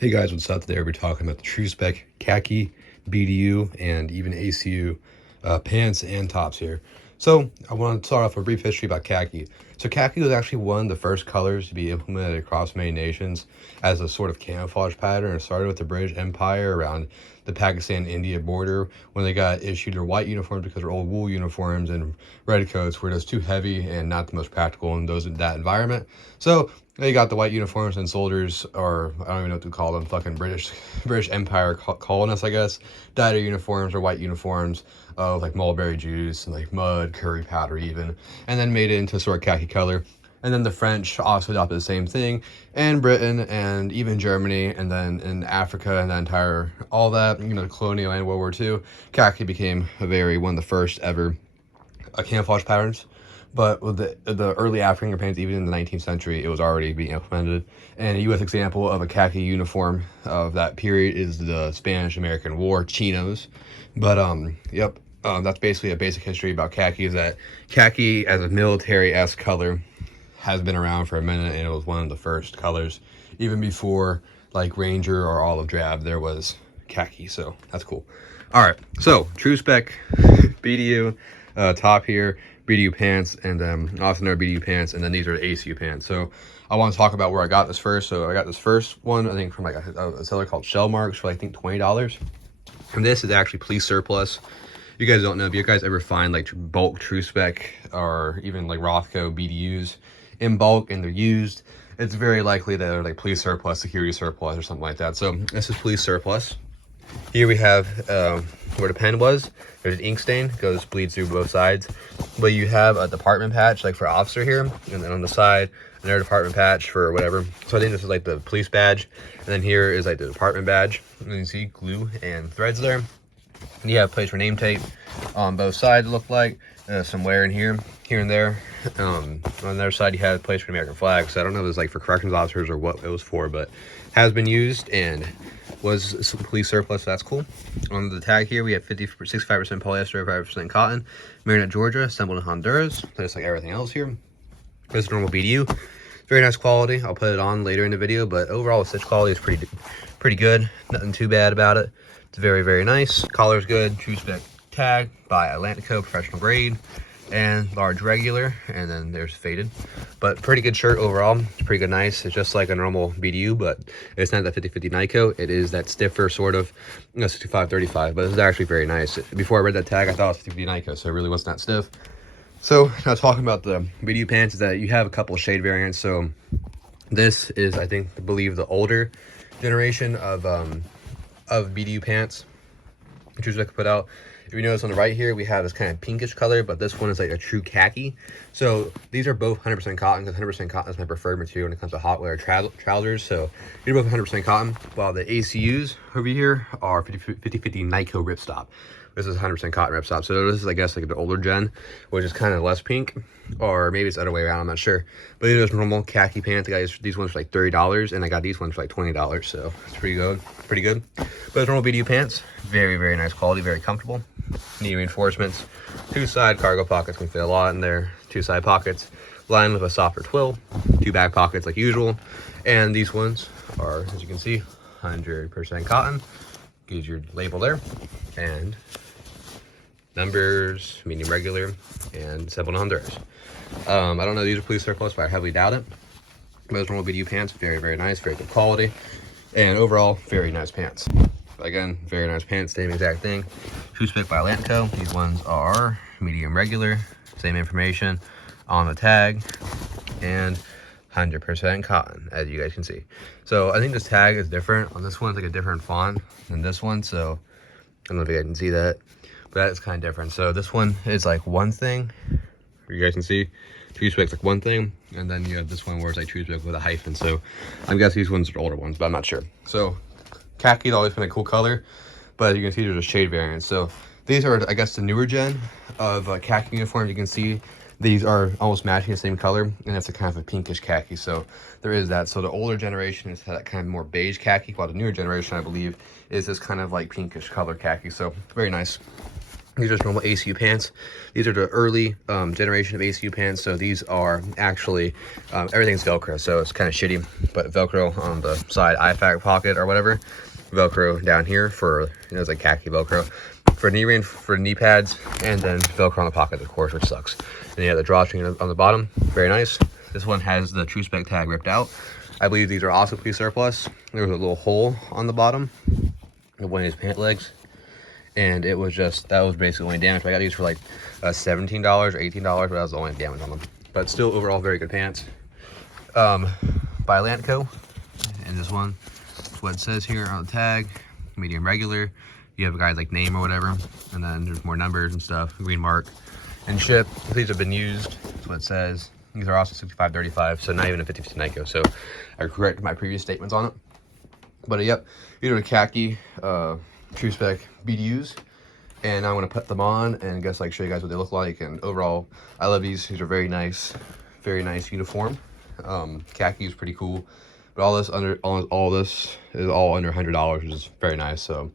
Hey guys, what's up? Today we're talking about the True Spec Khaki, BDU, and even ACU pants and tops here. So I want to start off with a brief history about khaki. So khaki was actually one of the first colors to be implemented across many nations as a sort of camouflage pattern. It started with the British Empire around the Pakistan-India border when they got issued their white uniforms because their old wool uniforms and red coats were just too heavy and not the most practical in that environment. So they got the white uniforms and soldiers, or I don't even know what to call them, fucking British Empire colonists, I guess, dyed their uniforms or white uniforms of like mulberry juice and like mud, curry powder even, and then made it into sort of khaki color. And then the French also adopted the same thing, and Britain and even Germany, and then in Africa and the entire, all that, the colonial and World War II, khaki became one of the first ever camouflage patterns. But with the early African pants, even in the 19th century, it was already being implemented. And a U.S. example of a khaki uniform of that period is the Spanish-American War chinos. But that's basically a basic history about khaki. Is that khaki as a military-esque color has been around for a minute, and it was one of the first colors. Even before like Ranger or Olive Drab, there was khaki. So that's cool. All right, so True Spec, BDU, top here, BDU pants, and also another BDU pants, and then these are the ACU pants. So I want to talk about where I got this first. So I got this first one, I think, from like a seller called Shell Marks for I think $20. And this is actually police surplus. You guys don't know, if you guys ever find like bulk True Spec or even like Rothco BDUs in bulk and they're used, it's very likely that they're like police surplus, security surplus, or something like that. So this is police surplus. Here we have where the pen was. There's an ink stain, bleeds through both sides. But you have a department patch, like for officer here, and then on the side, another department patch for whatever. So I think this is like the police badge, and then here is like the department badge. And you see glue and threads there. And you have a place for name tape on both sides, it looked like. Some wear in here and there. On the other side, you have a place for the American flag. So I don't know if it's like for corrections officers or what it was for, but has been used and was some police surplus, so that's cool. On the tag here, we have 65% polyester, 5% cotton, Marinette, Georgia, assembled in Honduras, just like everything else here. This is normal BDU. Very nice quality. I'll put it on later in the video, but overall, the stitch quality is pretty good. Nothing too bad about it. It's very, very nice. Collar's good. True Spec tag by Atlantico, professional grade, and large regular, and then there's faded. But pretty good shirt overall. It's pretty good, nice. It's just like a normal BDU, but it's not that 50-50 Nyko. It is that stiffer sort of 65-35, but this is actually very nice. Before I read that tag, I thought it was 50-50 Nyko, so it really wasn't that stiff. So now talking about the BDU pants, is that you have a couple of shade variants. So this is, I believe the older generation of BDU pants True Spec put out. If you notice on the right here, we have this kind of pinkish color, but this one is like a true khaki. So these are both 100% cotton, because 100% cotton is my preferred material when it comes to hot wear trousers. So these are both 100% cotton, while the ACUs over here are 50-50 Nyko ripstop. This is 100% cotton ripstop. So this is, I guess, like the older gen, which is kind of less pink, or maybe it's the other way around, I'm not sure. But these are just normal khaki pants. I got these ones for like $30, and I got these ones for like $20. So it's pretty good. But it's normal BDU pants. Very, very nice quality, very comfortable. Knee reinforcements. Two side cargo pockets, can fit a lot in there. Two side pockets lined with a softer twill. Two back pockets like usual. And these ones are, as you can see, 100% cotton. Gives your label there. And numbers, medium regular, and assembled in Honduras. I don't know, these are police surplus, but I heavily doubt it. Those normal BDU pants, very, very nice, very good quality. And overall, very nice pants. Again, very nice pants, same exact thing. True Spec by Atlantico. These ones are medium regular, same information on the tag, and 100% cotton, as you guys can see. So I think this tag is different. On this one, it's like a different font than this one. So I don't know if you guys can see that, but that is kind of different. So this one is like one thing, you guys can see. True Spec's like one thing, and then you have this one where it's like True Spec with a hyphen. So I'm guessing these ones are older ones, but I'm not sure. So khaki's always been a cool color, but you can see there's a shade variant. So these are, I guess, the newer gen of khaki uniforms. You can see these are almost matching the same color, and it's a kind of a pinkish khaki. So there is that. So the older generation is that kind of more beige khaki, while the newer generation, I believe, is this kind of like pinkish color khaki. So very nice. These are just normal ACU pants. These are the early generation of ACU pants. So these are actually, everything's Velcro. So it's kind of shitty, but Velcro on the side IFAC pocket or whatever. Velcro down here for, it's like khaki Velcro. For knee pads, and then Velcro on the pocket, of course, which sucks. And you have the drawstring on the bottom. Very nice. This one has the True Spec tag ripped out. I believe these are also police surplus. There was a little hole on the bottom of one of these pant legs. And it was just, that was basically the only damage. I got these for like $17 or $18, but that was the only damage on them. But still, overall, very good pants. By Lantco, and this one, that's what it says here on the tag, medium regular. You have a guy's like name or whatever, and then there's more numbers and stuff, green mark, and ship. These have been used, that's what it says. These are also 65-35, so not even a 50/50 Nyko. So I corrected my previous statements on it. But yep, these are the khaki True Spec BDUs, and I'm gonna put them on and guess like show you guys what they look like. And overall, I love these. These are very nice uniform. Khaki is pretty cool, but all this is all under $100, which is very nice. So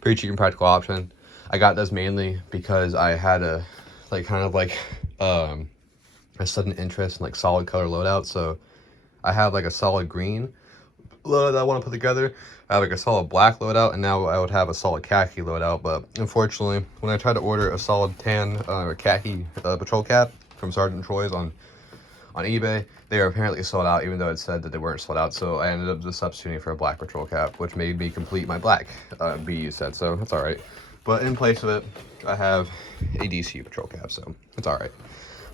pretty cheap and practical option. I got this mainly because I had a a sudden interest in like solid color loadout. So I have like a solid green loadout that I want to put together. I have like a solid black loadout, and now I would have a solid khaki loadout. But unfortunately, when I tried to order a solid tan or khaki patrol cap from Sergeant Troy's on eBay, they are apparently sold out, even though it said that they weren't sold out. So I ended up just substituting for a black patrol cap, which made me complete my black BDU set. So that's all right. But in place of it, I have a DCU patrol cap, so it's all right.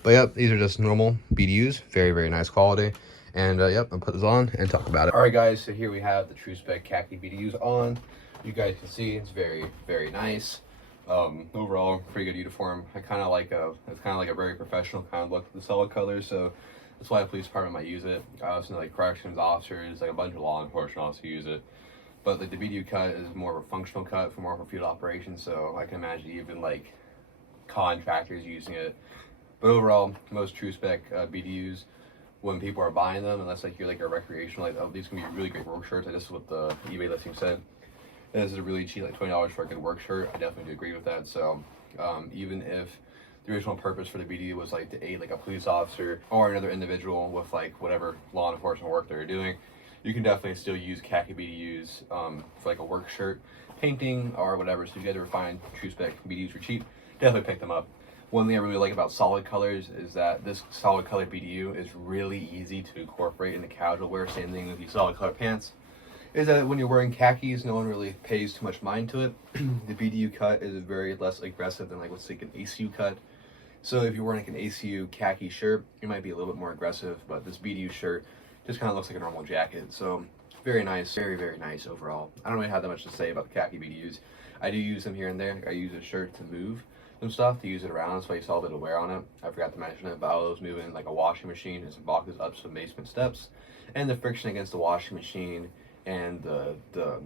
But yep, these are just normal BDUs, very nice quality. And yep, I'll put this on and talk about it. All right, guys, so here we have the True Spec khaki BDUs on. You guys can see it's very nice. Overall, pretty good uniform. It's kind of like a very professional kind of look with the solid colors, so that's why the police department might use it. I also know like corrections officers, like a bunch of law enforcement also use it. But like the BDU cut is more of a functional cut for more of a field operation, so I can imagine even like contractors using it. But overall, most True Spec BDUs, when people are buying them, unless like you're like a recreational, like, oh, these can be really great work shirts. Like this is what the eBay listing said. And this is a really cheap, like $20 for a good work shirt. I definitely do agree with that. So even if the original purpose for the BDU was like to aid like a police officer or another individual with like whatever law enforcement work they're doing, you can definitely still use khaki BDUs for like a work shirt, painting, or whatever. So if you guys ever find True Spec BDUs for cheap, definitely pick them up. One thing I really like about solid colors is that this solid color BDU is really easy to incorporate into casual wear. Same thing with these solid color pants. Is that when you're wearing khakis, no one really pays too much mind to it. The BDU cut is very less aggressive than like what's like an ACU cut. So if you're wearing like an ACU khaki shirt, it might be a little bit more aggressive, but this BDU shirt just kind of looks like a normal jacket. So very nice, very nice overall. I don't really have that much to say about the khaki BDUs. I do use them here and there. I use a shirt to move some stuff, to use it around. That's why you saw a bit of wear on it. I forgot to mention it, but I was moving like a washing machine and some boxes up some basement steps, and the friction against the washing machine and the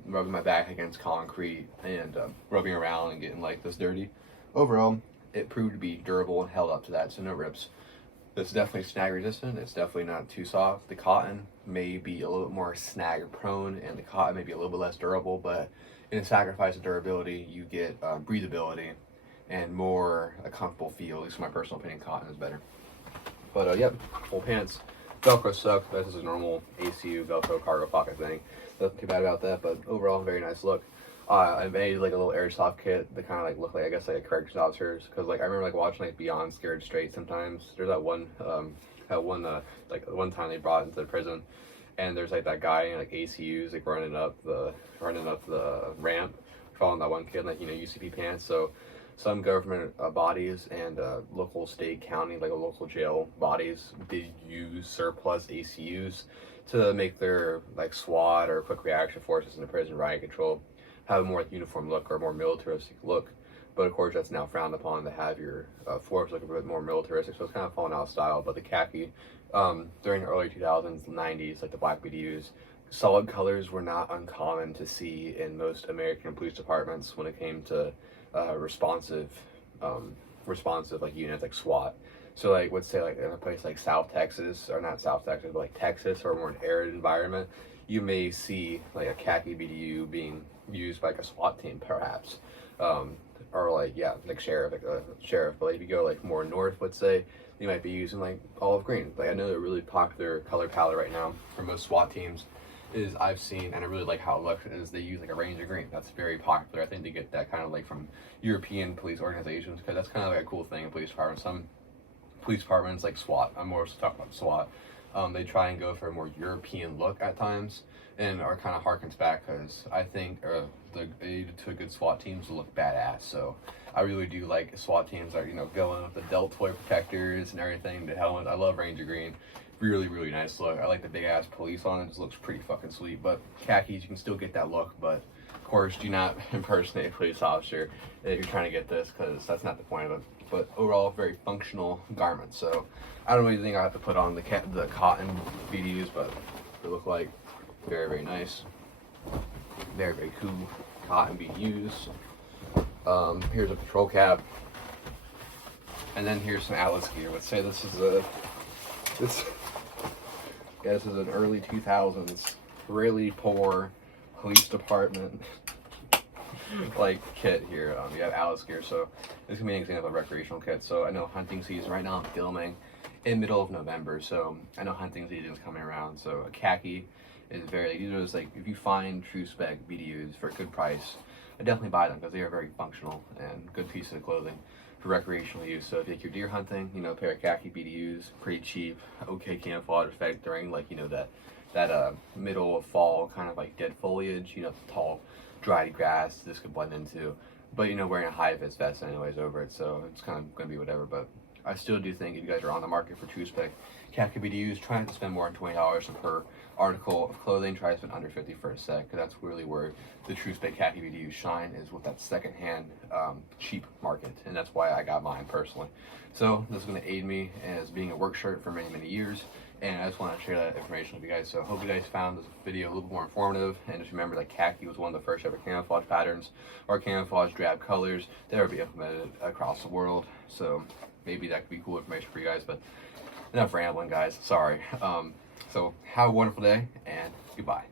rubbing my back against concrete and rubbing around and getting like this dirty. Overall, it proved to be durable and held up to that, so no rips. It's definitely snag resistant. It's definitely not too soft. The cotton may be a little bit more snag prone, and the cotton may be a little bit less durable, but in a sacrifice of durability, you get breathability and more a comfortable feel. At least in my personal opinion, cotton is better. But yep, full pants. Velcro sucks. This is a normal ACU Velcro cargo pocket thing. Nothing too bad about that, but overall, very nice look. I made like a little airsoft kit that kind of like looked like, I guess, like a corrections officer's, because like I remember like watching like Beyond Scared Straight sometimes. There's that one like one time they brought it into the prison, and there's like that guy in like ACUs like running up the ramp, following that one kid, like, you know, UCP pants. So some government bodies and local, state, county, like a local jail bodies did use surplus ACUs to make their like SWAT or quick reaction forces in the prison riot control have a more uniform look or more militaristic look. But of course, that's now frowned upon to have your force look a bit more militaristic, so it's kind of fallen out of style. But the khaki, during the early 2000s, 90s, like the black BDUs, solid colors were not uncommon to see in most American police departments when it came to responsive like units like SWAT. So like, let's say like in a place like South Texas, or not South Texas, but like Texas, or more an arid environment, you may see like a khaki BDU being used by like a SWAT team perhaps. or like, yeah, like sheriff, sheriff. But like, if you go like more north, let's say, you might be using like olive green. Like I know they're really popular color palette right now for most SWAT teams. Is I've seen, and I really like how it looks, is they use like a range of green. That's very popular. I think they get that kind of like from European police organizations, because that's kind of like a cool thing in police departments. Some police departments like SWAT, I'm more so talking about SWAT, they try and go for a more European look at times, and are kind of harkens back, because I think the aid to good SWAT teams look badass. So I really do like SWAT teams that, you know, going with the deltoid protectors and everything, the helmet. I love Ranger Green. Really, really nice look. I like the big ass police on it. It just looks pretty fucking sweet. But khakis, you can still get that look, but of course, do not impersonate a police officer if you're trying to get this, because that's not the point of it. But overall, very functional garment. So I don't really think I have to put on the cotton BDUs, but they look like very, very nice. Very, very cool cotton BDUs. Here's a patrol cap. And then here's some Atlas gear. Let's say this is this is an early 2000s, really poor police department like kit here. You have Atlas gear, so this can be an example of a recreational kit. So I know hunting season right now, I'm filming in middle of November, so I know hunting season is coming around. So a khaki is very, these are just like, if you find true spec BDUs for a good price, I definitely buy them, because they are very functional and good pieces of clothing for recreational use. So if you take your deer hunting, you know, a pair of khaki BDUs, pretty cheap, okay camouflage effect during like, you know, that middle of fall kind of like dead foliage, you know, tall dried grass this could blend into. But you know, wearing a high vis vest anyways over it, so it's kind of gonna be whatever. But I still do think if you guys are on the market for true spec khaki BDUs, try not to spend more than $20 per article of clothing. Try to spend under 50 for a set, because that's really where the true spec khaki BDUs shine, is with that secondhand cheap market, and that's why I got mine personally. So this is going to aid me as being a work shirt for many, many years, and I just want to share that information with you guys. So I hope you guys found this video a little more informative, and just remember that khaki was one of the first ever camouflage patterns or camouflage drab colors that ever be implemented across the world. So maybe that could be cool information for you guys, but enough rambling, guys. Sorry. So have a wonderful day, and goodbye.